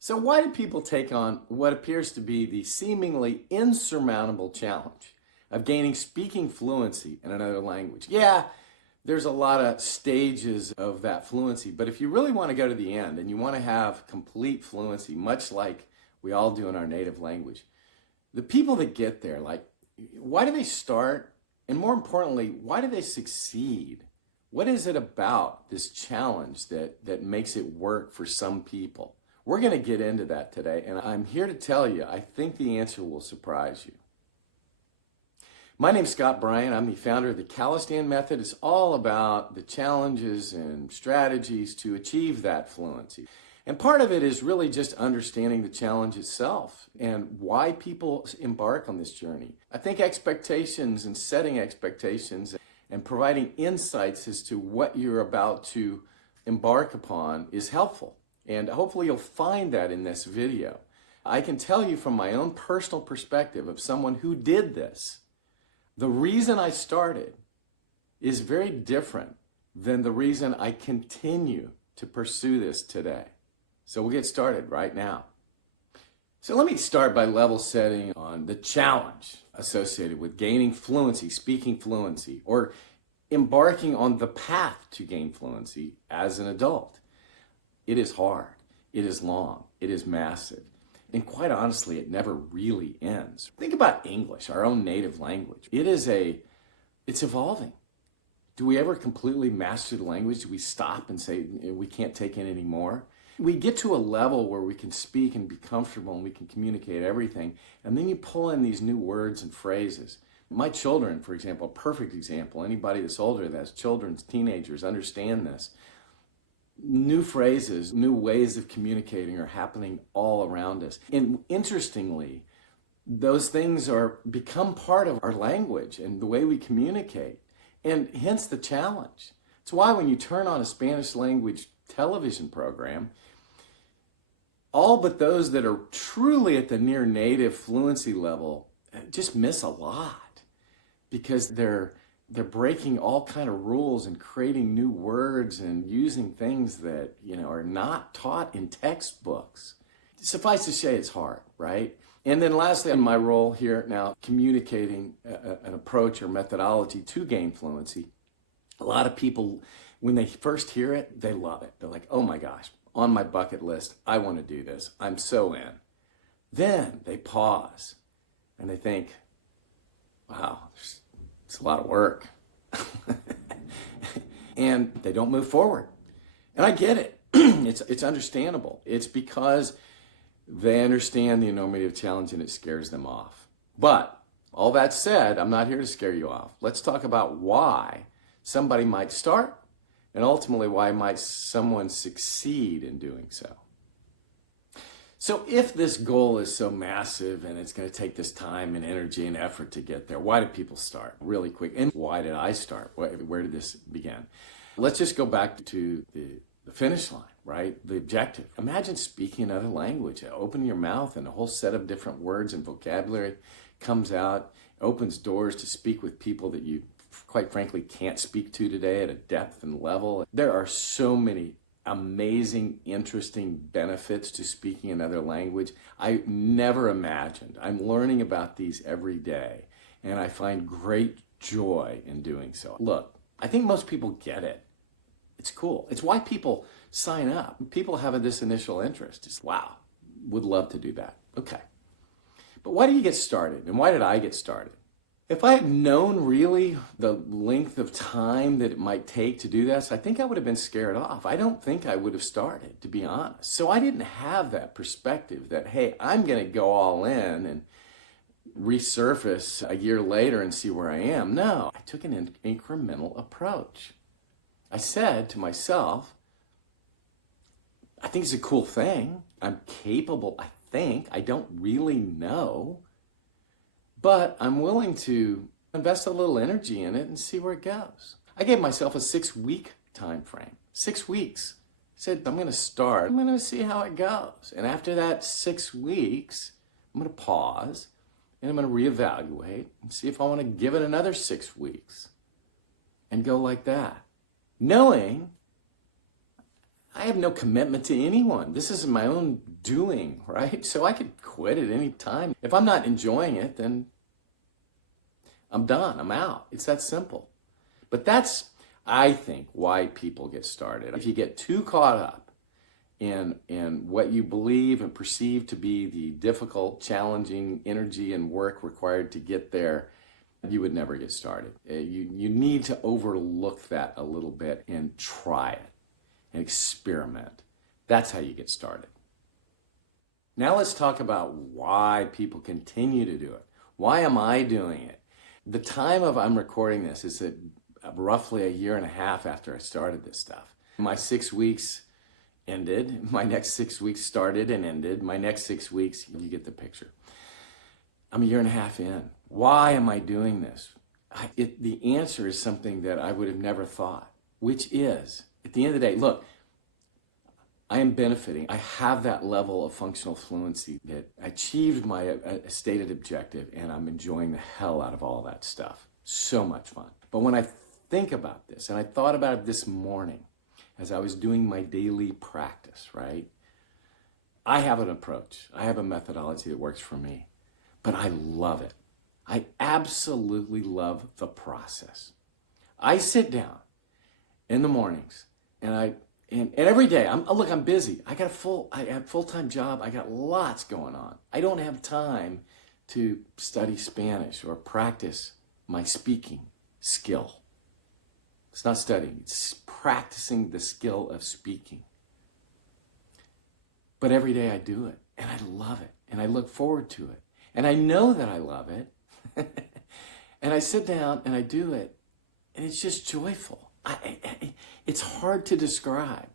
So why do people take on what appears to be the seemingly insurmountable challenge of gaining speaking fluency in another language? Yeah, there's a lot of stages of that fluency, but if you really want to go to the end and you want to have complete fluency, much like we all do in our native language, the people that get there, like, why do they start? And more importantly, why do they succeed? What is it about this challenge that makes it work for some people? We're going to get into that today, and I'm here to tell you, I think the answer will surprise you. My name's Scott Bryan. I'm the founder of the Calistan Method. It's all about the challenges and strategies to achieve that fluency. And part of it is really just understanding the challenge itself and why people embark on this journey. I think expectations and setting expectations and providing insights as to what you're about to embark upon is helpful. And hopefully you'll find that in this video. I can tell you from my own personal perspective of someone who did this, the reason I started is very different than the reason I continue to pursue this today. So we'll get started right now. So let me start by level setting on the challenge associated with gaining fluency, speaking fluency, or embarking on the path to gain fluency as an adult. It is hard, it is long, it is massive, and quite honestly, it never really ends. Think about English, our own native language. It's evolving. Do we ever completely master the language? Do we stop and say we can't take in anymore? We get to a level where we can speak and be comfortable and we can communicate everything, and then you pull in these new words and phrases. My children, for example, a perfect example. Anybody that's older, that's children, teenagers, understand this. New phrases, new ways of communicating are happening all around us. And interestingly, those things become part of our language and the way we communicate, and hence the challenge. It's why when you turn on a Spanish language television program, all but those that are truly at the near native fluency level just miss a lot because they're breaking all kind of rules and creating new words and using things that, are not taught in textbooks. Suffice to say, it's hard, right? And then lastly, in my role here now, communicating an approach or methodology to gain fluency, a lot of people, when they first hear it, they love it. They're like, oh my gosh, on my bucket list, I want to do this. I'm so in. Then they pause and they think, wow, it's a lot of work. And they don't move forward. And I get it. It's understandable. It's because they understand the enormity of challenge and it scares them off. But all that said, I'm not here to scare you off. Let's talk about why somebody might start and ultimately why might someone succeed in doing so. So if this goal is so massive and it's going to take this time and energy and effort to get there, why do people start? Really quick. And why did I start? Where did this begin? Let's just go back to the finish line, right? The objective. Imagine speaking another language. Open your mouth and a whole set of different words and vocabulary comes out, opens doors to speak with people that you, quite frankly, can't speak to today at a depth and level. There are so many amazing, interesting benefits to speaking another language I never imagined. I'm learning about these every day, and I find great joy in doing so. Look, I think most people get it. It's cool. It's why people sign up. People have this initial interest. It's, wow, would love to do that. Okay. But why do you get started? And why did I get started? If I had known really the length of time that it might take to do this, I think I would have been scared off. I don't think I would have started, to be honest. So I didn't have that perspective that, hey, I'm going to go all in and resurface a year later and see where I am. No, I took an incremental approach. I said to myself, I think it's a cool thing. I'm capable, I think. I don't really know. But I'm willing to invest a little energy in it and see where it goes. I gave myself a 6-week time frame. 6 weeks. I said, I'm going to start. I'm going to see how it goes. And after that 6 weeks, I'm going to pause and I'm going to reevaluate and see if I want to give it another 6 weeks and go like that. Knowing I have no commitment to anyone. This is my own doing, right? So I could quit at any time. If I'm not enjoying it, then I'm done. I'm out. It's that simple. But that's, I think, why people get started. If you get too caught up in what you believe and perceive to be the difficult, challenging energy and work required to get there, you would never get started. You need to overlook that a little bit and try it and experiment. That's how you get started. Now let's talk about why people continue to do it. Why am I doing it? The time of I'm recording this is at roughly a year and a half after I started this stuff. My 6 weeks ended. My next 6 weeks started and ended. My next 6 weeks, you get the picture. I'm a year and a half in. Why am I doing this? The answer is something that I would have never thought, which is, at the end of the day, look, I am benefiting. I have that level of functional fluency that achieved my stated objective, and I'm enjoying the hell out of all that stuff. So much fun. But when I think about this, and I thought about it this morning as I was doing my daily practice, right? I have an approach. I have a methodology that works for me, but I love it. I absolutely love the process. I sit down in the mornings and every day, I'm busy. I have a full-time job. I got lots going on. I don't have time to study Spanish or practice my speaking skill. It's not studying, it's practicing the skill of speaking. But every day I do it, and I love it, and I look forward to it. And I know that I love it. And I sit down and I do it, and it's just joyful. It's hard to describe.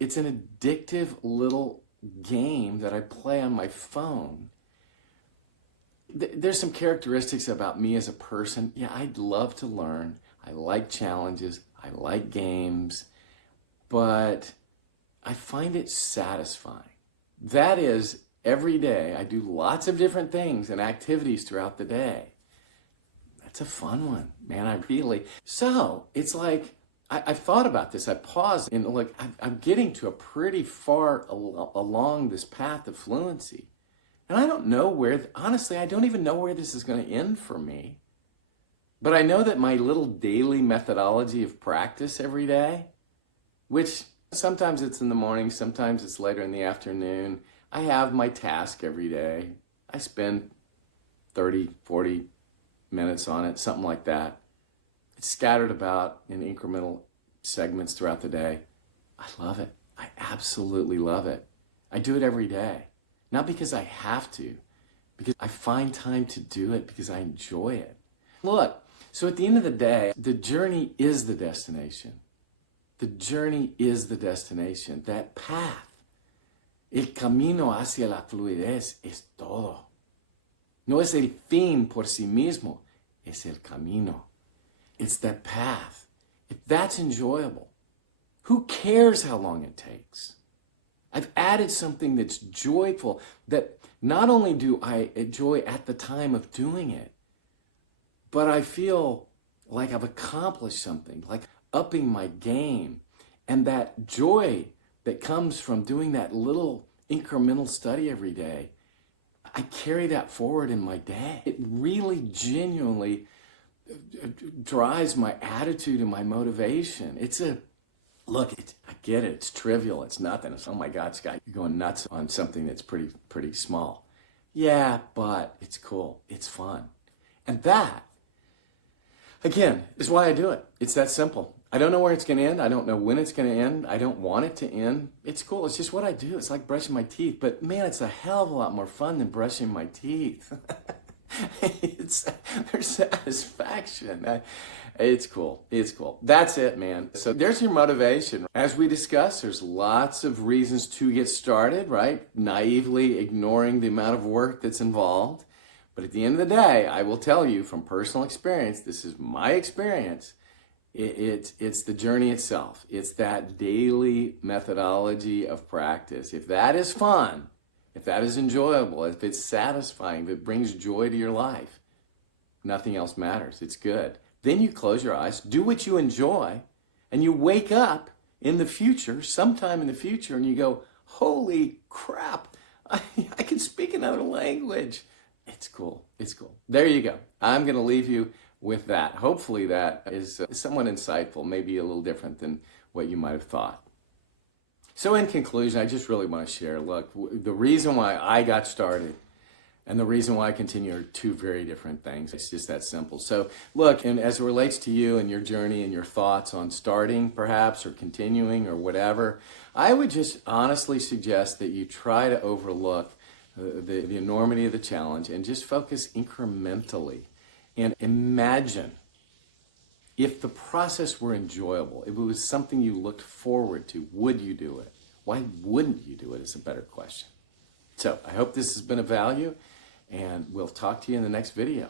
It's an addictive little game that I play on my phone. There's some characteristics about me as a person. Yeah, I love to learn. I like challenges. I like games. But I find it satisfying. That is, every day I do lots of different things and activities throughout the day. That's a fun one, man. So it's like, I thought about this. I paused and look, I'm getting to a pretty far along this path of fluency. And I don't know honestly, I don't even know where this is going to end for me. But I know that my little daily methodology of practice every day, which sometimes it's in the morning, sometimes it's later in the afternoon. I have my task every day. I spend 30, 40 minutes on it, something like that. It's scattered about in incremental segments throughout the day. I love it. I absolutely love it. I do it every day. Not because I have to, because I find time to do it because I enjoy it. Look, so at the end of the day, the journey is the destination. The journey is the destination. That path. El camino hacia la fluidez es todo. No es el fin por sí mismo, es el camino. It's that path. If that's enjoyable, who cares how long it takes? I've added something that's joyful, that not only do I enjoy at the time of doing it, but I feel like I've accomplished something, like upping my game. And that joy that comes from doing that little incremental study every day, I carry that forward in my day. It really genuinely drives my attitude and my motivation. I get it. It's trivial. It's nothing. It's, oh my God, Scott, you're going nuts on something that's pretty small. Yeah, but it's cool. It's fun. And that, again, is why I do it. It's that simple. I don't know where it's going to end. I don't know when it's going to end. I don't want it to end. It's cool. It's just what I do. It's like brushing my teeth. But man, it's a hell of a lot more fun than brushing my teeth. There's satisfaction. It's cool. It's cool. That's it, man. So there's your motivation. As we discussed, there's lots of reasons to get started, right? Naively ignoring the amount of work that's involved. But at the end of the day, I will tell you from personal experience, this is my experience, it's the journey itself. It's that daily methodology of practice. If that is fun, if that is enjoyable, if it's satisfying, if it brings joy to your life, nothing else matters. It's good. Then you close your eyes, do what you enjoy, and you wake up in the future, sometime in the future, and you go, holy crap, I can speak another language. It's cool. It's cool. There you go. I'm going to leave you with that. Hopefully that is somewhat insightful, maybe a little different than what you might have thought. So in conclusion, I just really want to share, look, the reason why I got started and the reason why I continue are two very different things. It's just that simple. So look, and as it relates to you and your journey and your thoughts on starting perhaps or continuing or whatever, I would just honestly suggest that you try to overlook the enormity of the challenge and just focus incrementally and imagine if the process were enjoyable, if it was something you looked forward to, would you do it? Why wouldn't you do it is a better question. So I hope this has been of value, and we'll talk to you in the next video.